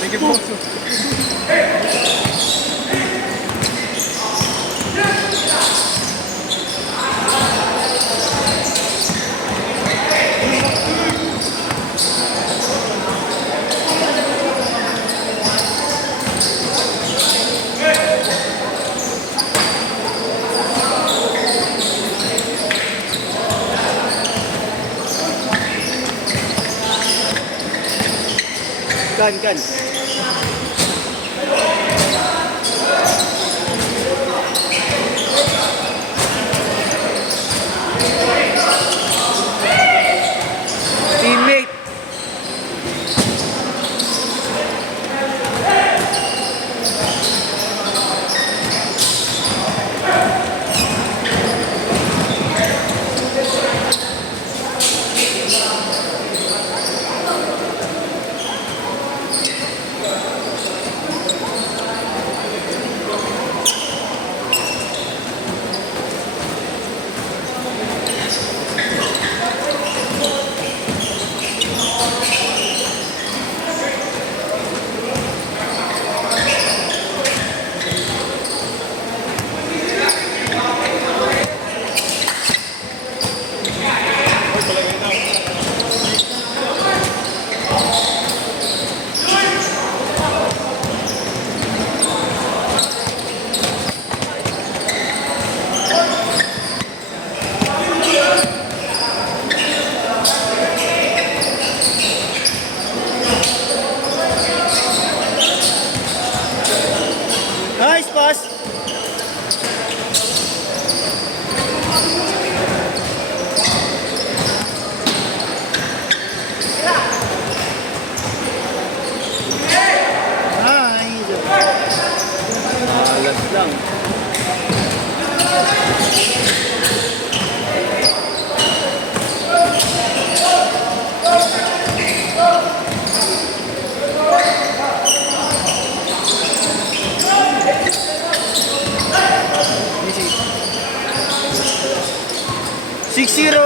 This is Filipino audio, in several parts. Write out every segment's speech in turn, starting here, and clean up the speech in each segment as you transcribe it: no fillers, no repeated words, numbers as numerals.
Sige po. Kan. Teammate. Nice pass. Malas lang. Easy. 6-0.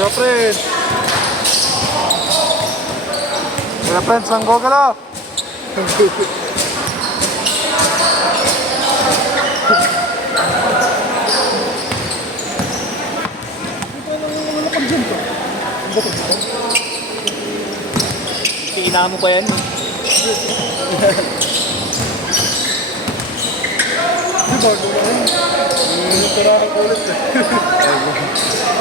Kuya Prince. Kuya Prince, sanggo ka na. Kailangan mo pa yan. Di ba? Tarahan ko ulit eh.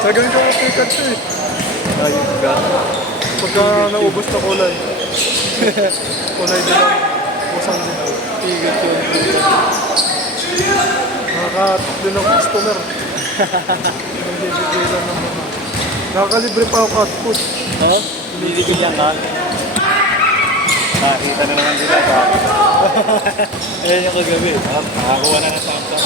Sagang ka mo pikat to eh. Ayun ka. Pagka naubos na kulay. Kulay din lang. Busang din. Tigit yun. Nakakatatlo ng customer. Nagbibigay lang ng mga. Nakakalibre pa ako cat food. Oo? Bibigyan ka. Nakita na naman sila. Ayan yung kagabi. Nakakuha na ng Samsung.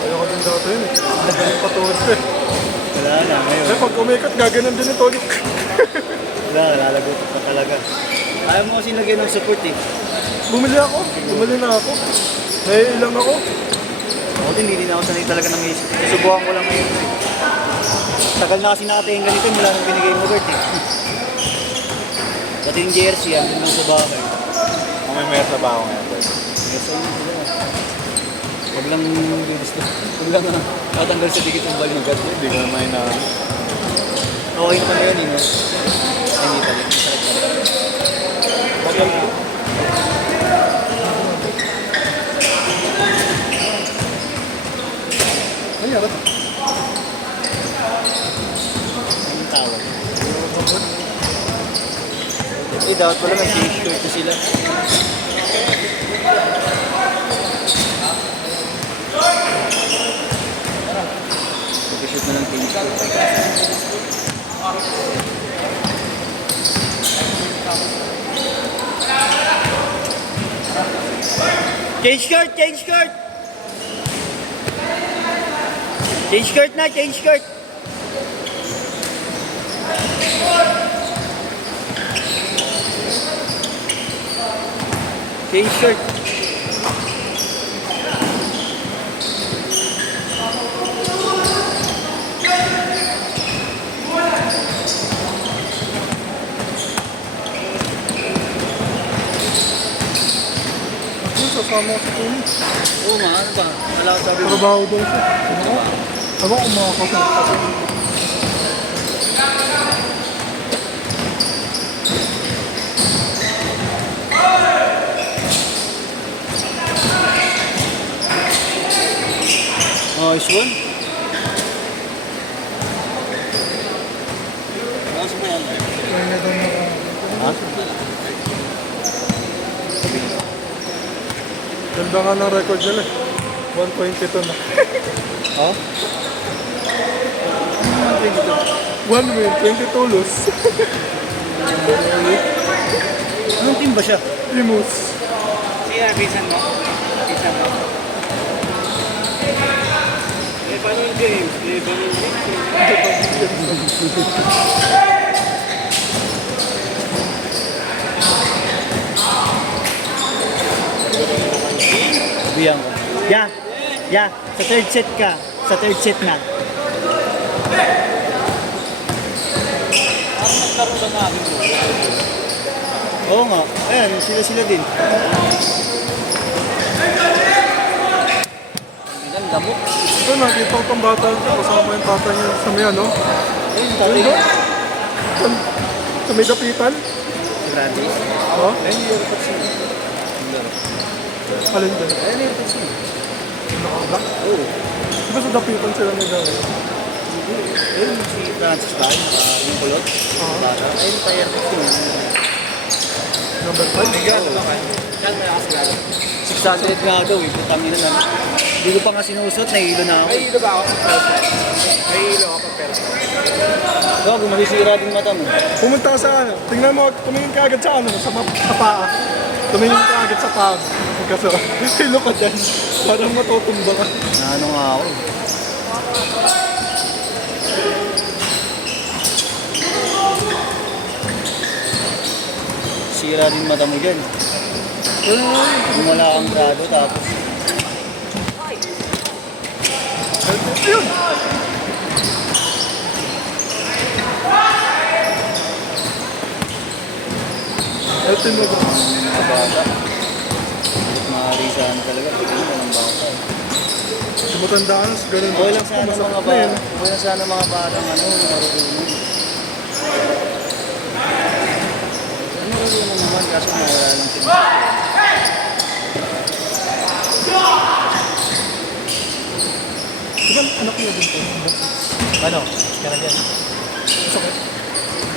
Ayaw ko din dati yun eh. Madaling patuwad ko eh. Wala Wala na, ngayon. Eh, pag umikot, gaganon din ito. Wala, lalagot pa talaga. Ayaw mo kasi lagyan ng support eh. Bumili na ako. Naiilang ako. Ako din, hindi na ako sanay talaga ng isip. Subukan ko lang ngayon eh. Tagal na kasi nakatingin ganito mula nung binigay mo Bert eh. Dati yung jersey, ang lang sa bahay. May mesa ba ako ngayon? Yes, ayun sila. Huwag lang gusto. Huwag lang tatanggal sa dikit ng bal ng God. Hindi ko naman inaano. Okay naman na yun eh. No? Ay, hindi talaga. Bagal ko. Ay, arat. Anong tawag? Eh, dapat pala nag-change shirt na sila. Mag-shoot na lang change shirt. Change shirt! Change shirt! Change shirt na! Change shirt! Change shirt. Sasama ko sa Tony. Oo nga, ano ba? Wala ko sabi mo. Trabaho daw siya. Ano kung makakasal? Nice one. Nice mo yan. Kaya daw Ha? ganda nga ng record nila. 122 na. Oh? One win, 22 lose. Anong team ba siya? Primus. Siya, pinsan mo. Pinsan mo. Eh, paano yung James? Eh, paano yung Sabihan ko. Yeah. Sa third set ka. Sa third set na. Oo nga. Ayan, sila din. Ang lamok. Ito, nakita ko itong bata. Kasama yung tata niya sa may ano. Ayun, tatay. Ayun, sa may dapitan. Grabe. Oh, Ayun, yung airpods niya. alin din. Ayun, yung airpods niya. Nakabak. Oo. Di ba sa dapitan sila nag-away? Ayun, si Francis ba? Yung kulot. Bata. Ayun, tayo airpods niya. Number 5. Yan, may akasigado. 600 nga daw eh. Putang ina na. Hindi ko pa nga sinusot. Nahihilo na ako. Hilo ba ako? May hilo ako pag pera. Gago, masisira din mata mo. Pumunta ka sa ano. Tingnan mo, tumingin ka agad sa ano, sa paa. Tumingin ka agad sa paa. Kasi, hilo ka dyan. Parang matutumba ka. Ano nga ako eh. Sira din mata mo dyan. Kung wala kang grado tapos Ayun! Ito yung mag- mga bata. Makarisahan talaga. Pagkita ng bata. Matandaan, ganun. Okay lang sana Masakit mga na bata. yun. Okay lang sana mga batang marunong. Marunong naman kaso nawala lang sila. Di ba anak niya din to? Ano? Kaya dyan. Masakit.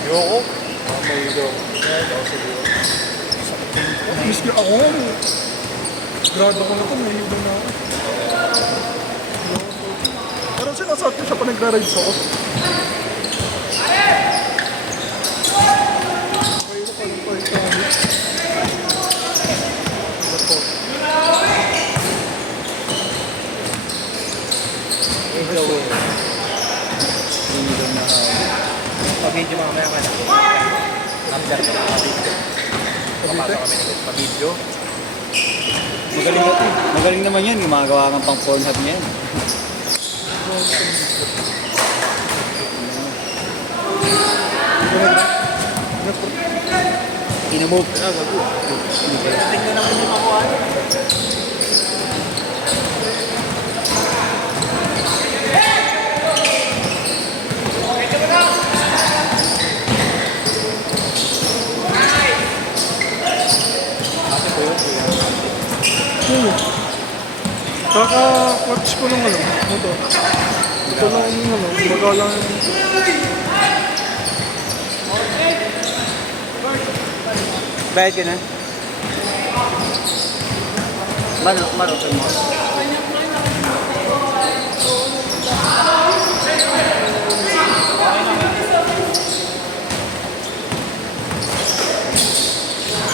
Yoko? May hilo. Miski ako. Grado ko na to, may hilo na ako. Pero sinasakit ko siya pa nagra-rides ako. Mahirap pa lang pa yung gamit. Ito. Ikaw eh. Pa-video mamaya ka na. After ka pa-video. Papasok kami nito. Pa-video. Magaling naman yan, gumagawa kang pang Pornhub niyan. Inamove. Tingnan naman yung makuha. Kaka-clutch ko ng ano, ito. Ito lang yung ano, baga lang yung... Bayad ka na? Maro ka mo.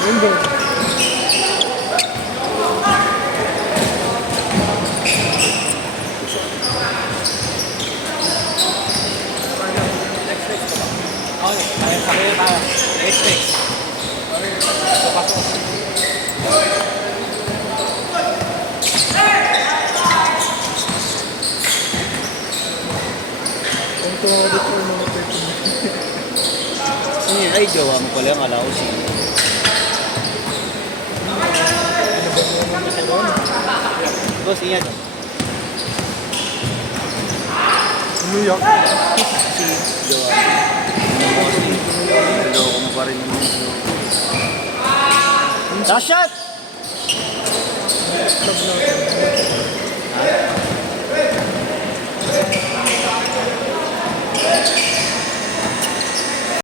Yun ba? Ang tumawag ko yung mga pwede. Ay, jowa mo pala yung alaw si... Boss, ingat. New York. Si jowa. Naloko mo pa rin yung... Last shot! Club natin.